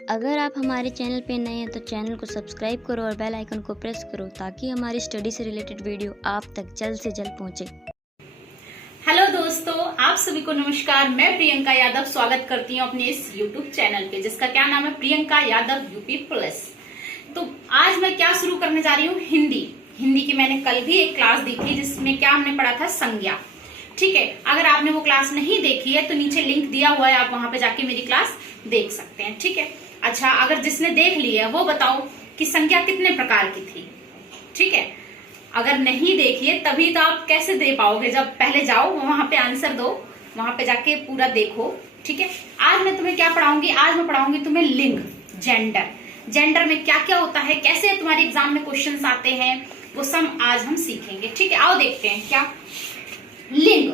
अगर आप हमारे चैनल पे नए हैं तो चैनल को सब्सक्राइब करो और बेल आइकन को प्रेस करो ताकि हमारी स्टडी से रिलेटेड वीडियो आप तक जल्द से जल्द पहुंचे। हेलो दोस्तों, आप सभी को नमस्कार। मैं प्रियंका यादव स्वागत करती हूँ अपने इस यूट्यूब चैनल पे जिसका क्या नाम है, प्रियंका यादव यूपी प्लस। तो आज मैं क्या शुरू करने जा रही हूँ, हिंदी की मैंने कल भी एक क्लास दी थी जिसमें क्या हमने पढ़ा था, संज्ञा। ठीक है, अगर आपने वो क्लास नहीं देखी है तो नीचे लिंक दिया हुआ है, आप वहां पे जाके मेरी क्लास देख सकते हैं। ठीक है, अच्छा, अगर जिसने देख ली है वो बताओ कि संज्ञा कितने प्रकार की थी। ठीक है, अगर नहीं देखिए तभी तो आप कैसे दे पाओगे, जब पहले जाओ वहां पे आंसर दो, वहां पे जाके पूरा देखो। ठीक है, आज मैं तुम्हें क्या पढ़ाऊंगी, आज मैं पढ़ाऊंगी तुम्हें लिंग, जेंडर में क्या क्या होता है, कैसे तुम्हारे एग्जाम में क्वेश्चंस आते हैं, वो सब आज हम सीखेंगे। ठीक है, आओ देखते हैं क्या लिंग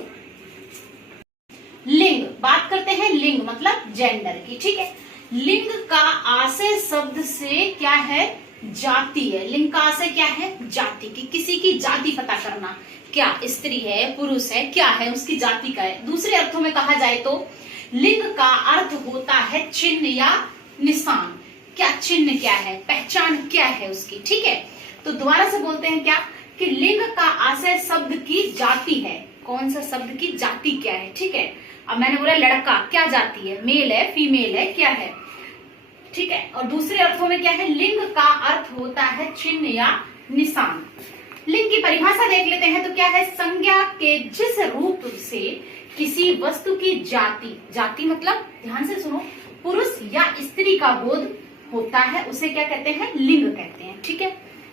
बात करते हैं। लिंग मतलब जेंडर की। ठीक है, लिंग का आशय शब्द से क्या है, जाति है। लिंग का आशय क्या है, जाति की, किसी की जाति पता करना, क्या स्त्री है, पुरुष है, क्या है, उसकी जाति का है। दूसरे अर्थों में कहा जाए तो लिंग का अर्थ होता है चिन्ह या निशान। क्या चिन्ह क्या है, पहचान क्या है उसकी। ठीक है, तो दोबारा से बोलते हैं क्या कि लिंग का आशय शब्द की जाति है। कौन सा शब्द की जाति क्या है। ठीक है, अब मैंने बोला लड़का, क्या जाति है, मेल है, फीमेल है, क्या है। ठीक है, और दूसरे अर्थों में क्या है, लिंग का अर्थ होता है चिन्ह या निशान। लिंग की परिभाषा देख लेते हैं तो क्या है, संज्ञा के जिस रूप से किसी वस्तु की जाति मतलब ध्यान से सुनो, पुरुष या स्त्री का बोध होता है उसे क्या कहते हैं, लिंग कहते हैं। ठीक है,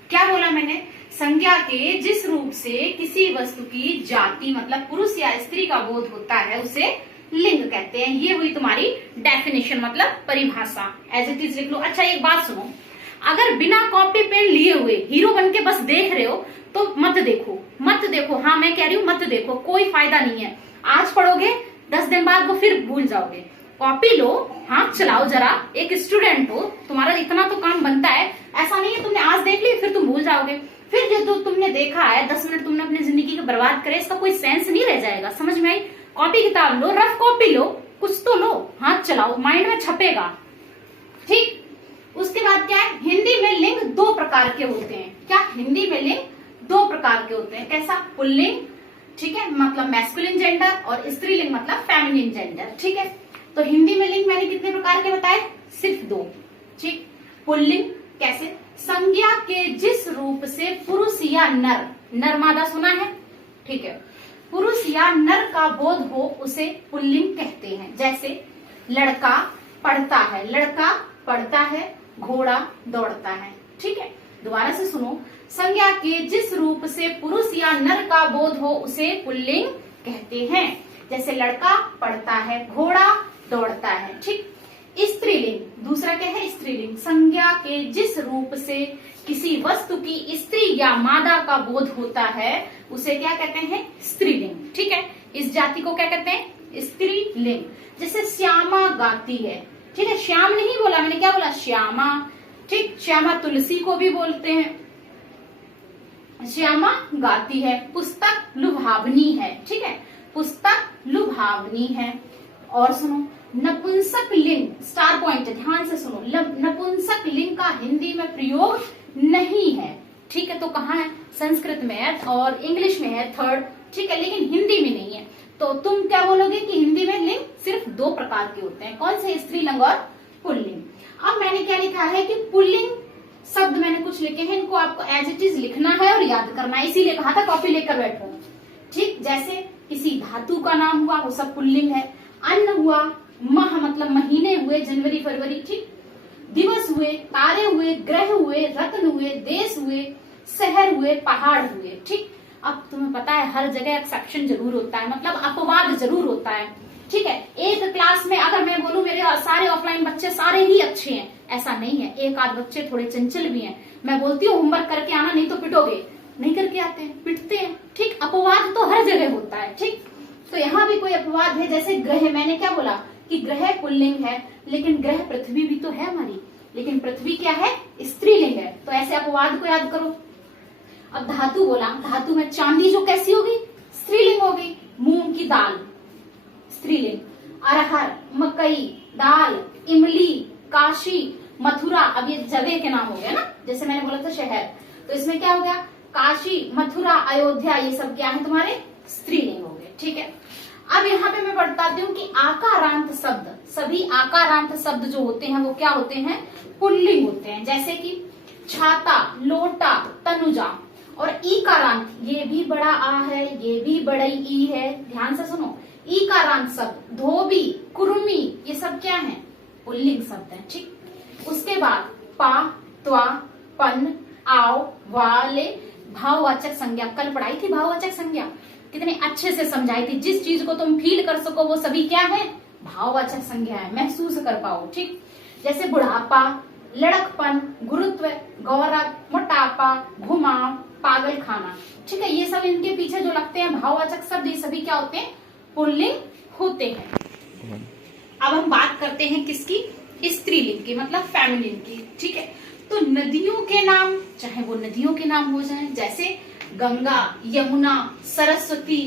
क्या बोला मैंने, संज्ञा के जिस रूप से किसी वस्तु की जाति मतलब पुरुष या स्त्री का बोध होता है उसे लिंग कहते हैं। ये हुई तुम्हारी डेफिनेशन मतलब परिभाषा, एज इट इज लिख लो। अच्छा, एक बात सुनो, अगर बिना कॉपी पेन लिए हुए हीरो बन के बस देख रहे हो तो मत देखो। हाँ, मैं कह रही हूँ मत देखो, कोई फायदा नहीं है। आज पढ़ोगे 10 दिन बाद वो फिर भूल जाओगे। कॉपी लो, हाथ चलाओ जरा, एक स्टूडेंट हो, तुम्हारा इतना तो काम बनता है। ऐसा नहीं है तुमने आज देख ली फिर तुम भूल जाओगे, फिर जो तुमने देखा है 10 मिनट तुमने अपनी जिंदगी को बर्बाद करे, इसका कोई सेंस नहीं रह जाएगा। समझ में आई? कॉपी किताब लो, रफ कॉपी लो, कुछ तो लो, हाथ चलाओ, माइंड में छपेगा। ठीक, उसके बाद क्या है, हिंदी में लिंग 2 प्रकार के होते हैं। क्या, हिंदी में लिंग 2 प्रकार के होते हैं। कैसा, पुल्लिंग, ठीक है, मतलब मैस्कुलिन जेंडर, और स्त्रीलिंग मतलब फेमिनिन जेंडर। ठीक है, तो हिंदी में लिंग मैंने कितने प्रकार के बताए, सिर्फ 2। ठीक, पुल्लिंग कैसे, संज्ञा के जिस रूप से पुरुष या नर मादा सुना है, ठीक है, पुरुष या नर का बोध हो उसे पुल्लिंग कहते हैं। जैसे लड़का पढ़ता है, घोड़ा दौड़ता है। ठीक है, दोबारा से सुनो, संज्ञा के जिस रूप से पुरुष या नर का बोध हो उसे पुल्लिंग कहते हैं। जैसे लड़का पढ़ता है, घोड़ा दौड़ता है। ठीक, स्त्रीलिंग, दूसरा क्या है, स्त्रीलिंग, संज्ञा के जिस रूप से किसी वस्तु की स्त्री या मादा का बोध होता है उसे क्या कहते हैं, स्त्रीलिंग। ठीक है, इस जाति को क्या कहते हैं, स्त्रीलिंग। जैसे श्यामा गाती है। ठीक है, श्याम नहीं बोला मैंने, क्या बोला, श्यामा। ठीक, श्यामा तुलसी को भी बोलते हैं, श्यामा गाती है। पुस्तक लुभावनी है। ठीक है, पुस्तक लुभावनी है। और सुनो, नपुंसक लिंग, स्टार पॉइंट, ध्यान से सुनो, नपुंसक लिंग का हिंदी में प्रयोग नहीं है। ठीक है, तो कहाँ है, संस्कृत में है और इंग्लिश में है, थर्ड। ठीक है, लेकिन हिंदी में नहीं है। तो तुम क्या बोलोगे कि हिंदी में लिंग सिर्फ 2 प्रकार के होते हैं। कौन से, स्त्रीलिंग और पुल्लिंग। अब मैंने क्या लिखा है कि पुल्लिंग शब्द मैंने कुछ लिखे हैं, इनको आपको एज इट इज लिखना है और याद करना है, इसीलिए कहा था कॉपी लेकर बैठो। ठीक, जैसे किसी धातु का नाम हुआ वो सब पुल्लिंग है। अन्न हुआ, माह मतलब महीने हुए, जनवरी फरवरी। ठीक, दिवस हुए, तारे हुए, ग्रह हुए, रत्न हुए, देश हुए, शहर हुए, पहाड़ हुए। ठीक, अब तुम्हें पता है हर जगह एक्सेप्शन जरूर होता है, मतलब अपवाद जरूर होता है। ठीक है, एक क्लास में अगर मैं बोलूं मेरे सारे ऑफलाइन बच्चे सारे ही अच्छे हैं, ऐसा नहीं है, एक आध बच्चे थोड़े चंचल भी हैं। मैं बोलती हूँ होमवर्क करके आना, नहीं तो पिटोगे, नहीं करके आते हैं, पिटते हैं। ठीक, अपवाद तो हर जगह होता है। ठीक, तो यहाँ भी कोई अपवाद है। जैसे ग्रह, मैंने क्या बोला कि ग्रह पुल्लिंग है, लेकिन ग्रह पृथ्वी भी तो है हमारी, लेकिन पृथ्वी क्या है, स्त्रीलिंग है। तो ऐसे अपवाद को याद करो। अब धातु बोला, धातु में चांदी जो कैसी होगी, स्त्रीलिंग होगी। मूंग की दाल, स्त्रीलिंग। अरहर, मकई, दाल, इमली, काशी, मथुरा, अब ये जगह के नाम हो गया ना, जैसे मैंने बोला था शहर, तो इसमें क्या हो गया, काशी, मथुरा, अयोध्या, ये सब क्या है तुम्हारे स्त्रीलिंग हो गए। ठीक है, अब यहाँ पे मैं बताती हूँ कि आकारांत शब्द, सभी आकारांत शब्द जो होते हैं वो क्या होते हैं, पुल्लिंग होते हैं। जैसे कि छाता, लोटा, तनुजा। और ईकारांत, ये भी बड़ा आ है, ये भी बड़ा ई है, ध्यान से सुनो। ईकारांत शब्द धोबी, कुर्मी, ये सब क्या है, पुल्लिंग शब्द है। ठीक, उसके बाद पा, त्वा, पन, आओ, वाले, भाववाचक संज्ञा। कल पढ़ाई थी भाववाचक संज्ञा, कितने अच्छे से समझाई थी। जिस चीज को तुम फील कर सको वो सभी क्या है, भाववाचक संज्ञा है, महसूस कर पाओ। ठीक, जैसे बुढ़ापा, लड़कपन, गुरुत्व, गौरव, मोटापा, घुमाव, पागल खाना। ठीक है, ये सब इनके पीछे जो लगते हैं भाववाचक शब्द, ये सभी क्या होते हैं, पुल्लिंग होते हैं। अब हम बात करते हैं किसकी, स्त्रीलिंग की, मतलब फेमिनिन की। ठीक है, तो नदियों के नाम, चाहे वो नदियों के नाम हो जाए, जैसे गंगा, यमुना, सरस्वती,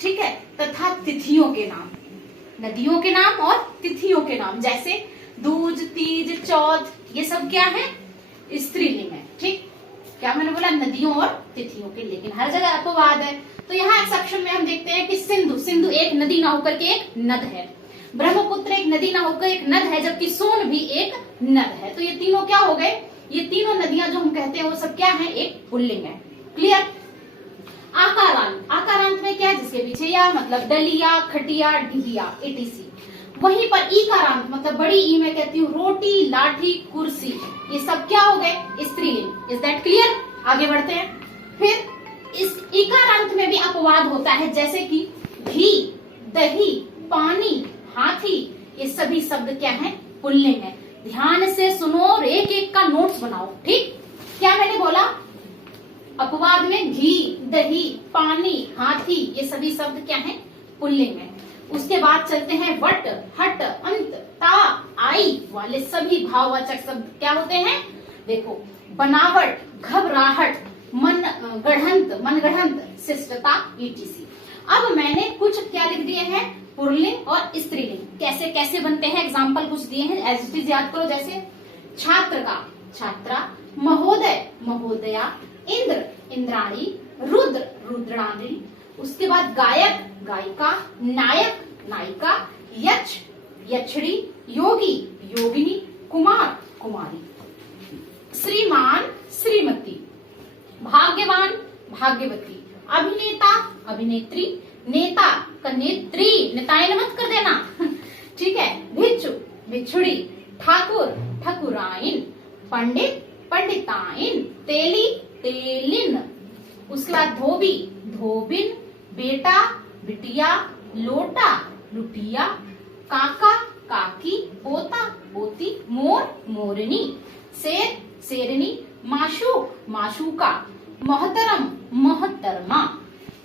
ठीक है, तथा तिथियों के नाम, नदियों के नाम और तिथियों के नाम, जैसे दूज, तीज, चौथ, ये सब क्या है, स्त्रीलिंग है। ठीक, क्या मैंने बोला, नदियों और तिथियों के, लेकिन हर जगह अपवाद है। तो यहाँ एक्सेप्शन में हम देखते हैं कि सिंधु, सिंधु एक नदी ना होकर के एक नद है, ब्रह्मपुत्र एक नदी ना होकर एक नद है, जबकि सोन भी एक नद है। तो ये तीनों क्या हो गए, ये तीनों नदियां जो हम कहते हैं वो सब क्या है, एक पुल्लिंग है। क्लियर। आकारांत, आकारांत में क्या है, जिसके पीछे या मतलब डलिया, खटिया, ढिया, etc। वहीं पर ईकारांत मतलब बड़ी ई में कहती हूँ रोटी, लाठी, कुर्सी, ये सब क्या हो गए, स्त्रीलिंग। Is that clear. आगे बढ़ते हैं। फिर इस इकारांत में भी अपवाद होता है, जैसे कि घी, दही, पानी, हाथी, ये सभी शब्द क्या है, पुल्लिंग है। ध्यान से सुनो और एक एक का नोट्स बनाओ। ठीक, क्या मैंने बोला, अपवाद में घी, दही, पानी, हाथी, ये सभी शब्द क्या है, पुल्लिंग है। उसके बाद चलते हैं वट, हट, अंत, ता, आई वाले सभी भाववाचक शब्द क्या होते हैं, देखो, बनावट, घबराहट, मनगढ़ंत, शिष्टता, etc। अब मैंने कुछ क्या लिख दिए हैं, पुल्लिंग और स्त्रीलिंग कैसे कैसे बनते हैं, एग्जाम्पल कुछ दिए हैं, एज इट इज याद करो। जैसे छात्र का छात्रा, महोदय, महोदया, इंद्र, इंद्राणी, रुद्र, रुद्राणी। उसके बाद गायक, गायिका, नायक, नायिका, यक्ष, यक्षिणी, योगी, योगिनी, कुमार, कुमारी, श्रीमान, श्रीमती, भाग्यवान, भाग्यवती, अभिनेता, अभिनेत्री, नेता का नेत्री, नेतायन मत कर देना। ठीक है, भिक्षु, भिक्षुड़ी, ठाकुर, ठकुराइन, पंडित, पंडिताइन, तेली, तेलिन। उसके बाद धोबी, धोबिन, बेटा, बिटिया, लोटा, लुटिया, काका, काकी, पोता, पोती, मोर, मोरनी, शेर, शेरनी, माशूक, माशूका, मोहतरम, मोहतरमा।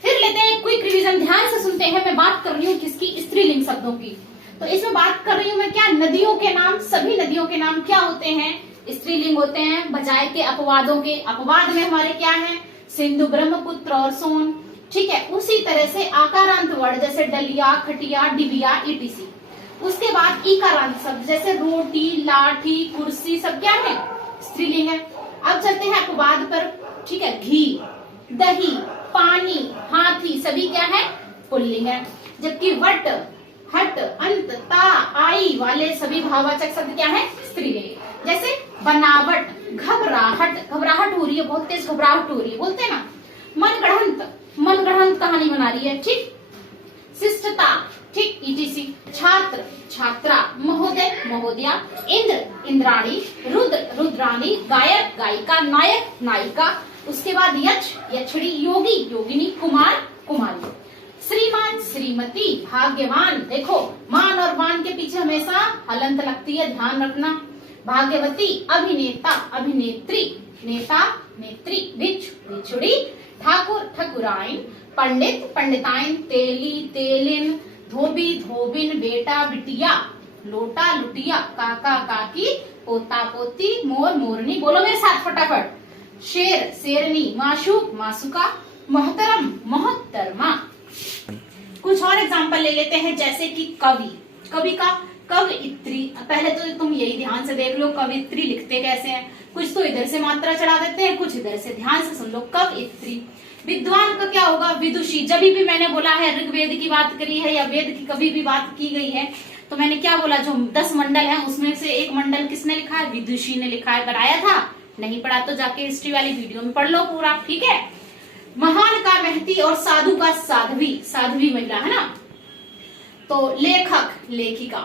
फिर लेते हैं क्विक रिवीजन, ध्यान से सुनते हैं। मैं बात कर रही हूँ किसकी, स्त्रीलिंग शब्दों की। तो इसमें बात कर रही हूँ मैं क्या, नदियों के नाम, सभी नदियों के नाम क्या होते हैं, स्त्रीलिंग होते हैं, बजाय के अपवादों के। अपवाद में हमारे क्या है, सिंधु, ब्रह्मपुत्र और सोन। ठीक है, उसी तरह से आकारांत वर्ड जैसे डलिया, खटिया, डिबिया, etc। उसके बाद इकारांत शब्द जैसे रोटी, लाठी, कुर्सी, सब क्या है, स्त्रीलिंग है। अब चलते हैं अपवाद पर। ठीक है, घी, दही, पानी, हाथी, सभी क्या है, पुल्लिंग है। जबकि वट, हट, अंत, ता, आई वाले सभी भाववाचक शब्द क्या है, स्त्रीलिंग। जैसे बनावट, घबराहट, घबराहट हो रही है, बहुत तेज घबराहट हो रही है, बोलते हैं ना। मनगढ़ंत, मनगढ़ंत कहानी बना रही है। ठीक, शिष्टता, ठीक, etc। छात्र, छात्रा, महोदय, महोदया, इंद्र, इंद्राणी, रुद्र, रुद्राणी, गायक, गायिका, नायक, नायिका। उसके बाद यक्ष, यक्षिणी, योगी, योगिनी, कुमार, कुमारी, श्रीमान, श्रीमती, भाग्यवान। देखो, मान और मान के पीछे हमेशा हलंत लगती है, ध्यान रखना। भाग्यवती, अभिनेता, अभिनेत्री, नेता, नेत्री, भिक्षु, भिक्षुड़ी, ठाकुर, ठकुराइन, पंडित, पंडिताइन, तेली, तेलिन, धोबी, धोबिन, बेटा, बिटिया, लोटा, लुटिया, काका, काकी, पोता, पोती, मोर, मोरनी। बोलो मेरे साथ फटाफट, शेर, शेरनी, माशूक, माशुका, मोहतरम, मोहतरमा। कुछ और एग्जाम्पल ले लेते हैं, जैसे कि कवि, कवि का कवियत्री, पहले तो तुम यही ध्यान से देख लो कवियत्री लिखते कैसे हैं, कुछ तो इधर से मात्रा चढ़ा देते हैं, कुछ इधर से, ध्यान से सुन लो कवियत्री। विद्वान का क्या होगा, विदुषी। जब भी मैंने बोला है ऋग्वेद की बात करी है या वेद की कभी भी बात की गई है तो मैंने क्या बोला, जो 10 मंडल है उसमें से एक मंडल किसने लिखा है, विदुषी ने लिखा है। पढ़ाया था, नहीं पढ़ा तो जाके हिस्ट्री वाली वीडियो में पढ़ लो पूरा, ठीक है। महान का महती और साधु का साध्वी, साध्वी महिला है ना। तो लेखक लेखिका,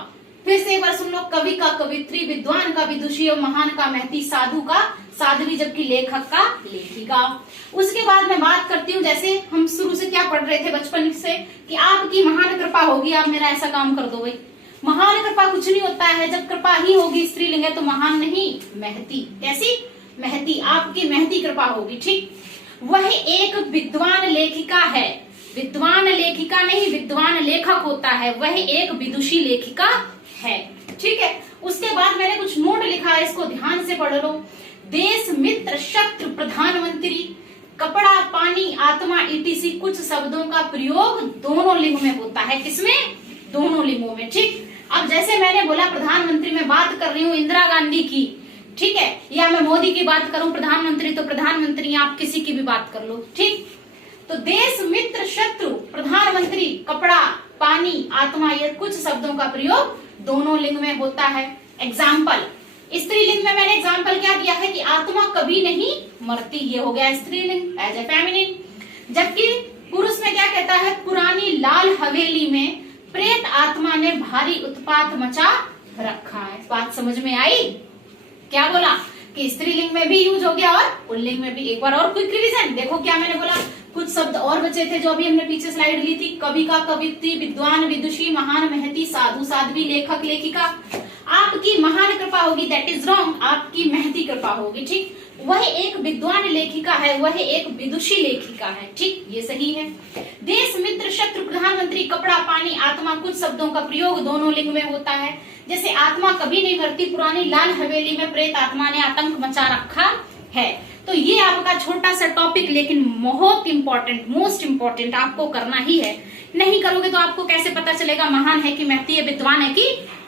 फिर से एक बार सुन लो, कवि का कवित्री, विद्वान का विदुषी और महान का महती, साधु का साध्वी, जबकि लेखक का लेखिका। उसके बाद मैं बात करती हूँ, जैसे हम शुरू से क्या पढ़ रहे थे बचपन से कि आपकी महान कृपा होगी, आप मेरा ऐसा काम कर दो भाई। महान कृपा कुछ नहीं होता है, जब कृपा ही होगी स्त्रीलिंग है तो महान नहीं, महती। कैसी, महती, आपकी महती कृपा होगी, ठीक। वह एक विद्वान लेखिका है, विद्वान लेखिका नहीं, विद्वान लेखक होता है, वह एक विदुषी लेखिका है, ठीक है। उसके बाद मैंने कुछ नोट लिखा है, इसको ध्यान से पढ़ लो। देश, मित्र, शत्रु, प्रधानमंत्री, कपड़ा, पानी, आत्मा, ईटीसी, कुछ शब्दों का प्रयोग दोनों लिंग में होता है। किसमें, दोनों लिंगों में, ठीक। अब जैसे मैंने बोला प्रधानमंत्री, मैं बात कर रही हूँ इंदिरा गांधी की, ठीक है, या मैं मोदी की बात करूं प्रधानमंत्री तो प्रधानमंत्री, आप किसी की भी बात कर लो, ठीक। तो देश, मित्र, शत्रु, प्रधानमंत्री, कपड़ा, पानी, आत्मा, ये कुछ शब्दों का प्रयोग दोनों लिंग में होता है। एग्जाम्पल, स्त्रीलिंग में मैंने एग्जाम्पल क्या दिया है कि आत्मा कभी नहीं मरती, ये हो गया स्त्रीलिंग एज ए फेमिनिन। जबकि पुरुष में क्या कहता है, पुरानी लाल हवेली में प्रेत आत्मा ने भारी उत्पात मचा रखा है। बात समझ में आई, क्या बोला कि स्त्रीलिंग में भी यूज हो गया और पुल्लिंग में भी। एक बार और क्विक रिवीजन, देखो क्या मैंने बोला, कुछ शब्द और बचे थे जो अभी हमने पीछे स्लाइड ली थी, कवि का कवित्री, विद्वान विदुषी, महान महती, साधु साध्वी, लेखक लेखिका। आपकी महान कृपा होगी, दैट इज रॉन्ग, आपकी महती कृपा होगी, ठीक। वह एक विद्वान लेखिका है, वह एक विदुषी लेखिका है, ठीक, ये सही है। देश, मित्र, शत्रु, प्रधानमंत्री, कपड़ा, पानी, आत्मा, कुछ शब्दों का प्रयोग दोनों लिंग में होता है। जैसे आत्मा कभी नहीं मरती, पुरानी लाल हवेली में प्रेत आत्मा ने आतंक मचा रखा है। तो ये आपका छोटा सा टॉपिक, लेकिन बहुत इंपॉर्टेंट, मोस्ट इंपॉर्टेंट, आपको करना ही है। नहीं करोगे तो आपको कैसे पता चलेगा महान है कि महती है, विद्वान है कि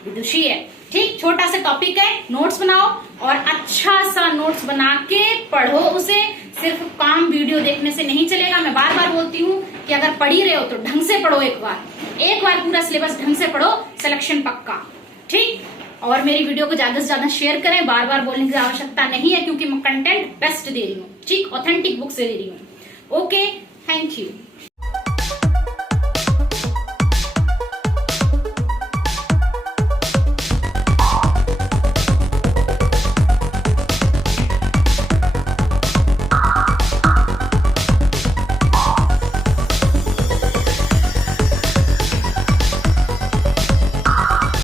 विदुषी है, ठीक। छोटा सा टॉपिक है, नोट्स बनाओ और अच्छा सा नोट्स बना के पढ़ो उसे। सिर्फ काम वीडियो देखने से नहीं चलेगा। मैं बार बार बोलती हूँ कि अगर पढ़ ही रहे हो तो ढंग से पढ़ो, एक बार पूरा सिलेबस ढंग से पढ़ो, सिलेक्शन पक्का, ठीक। और मेरी वीडियो को ज्यादा से ज्यादा शेयर करें, बार बार बोलने की आवश्यकता नहीं है क्योंकि मैं कंटेंट बेस्ट दे रही हूँ, ठीक, ऑथेंटिक बुक से दे रही हूँ। Okay, thank you.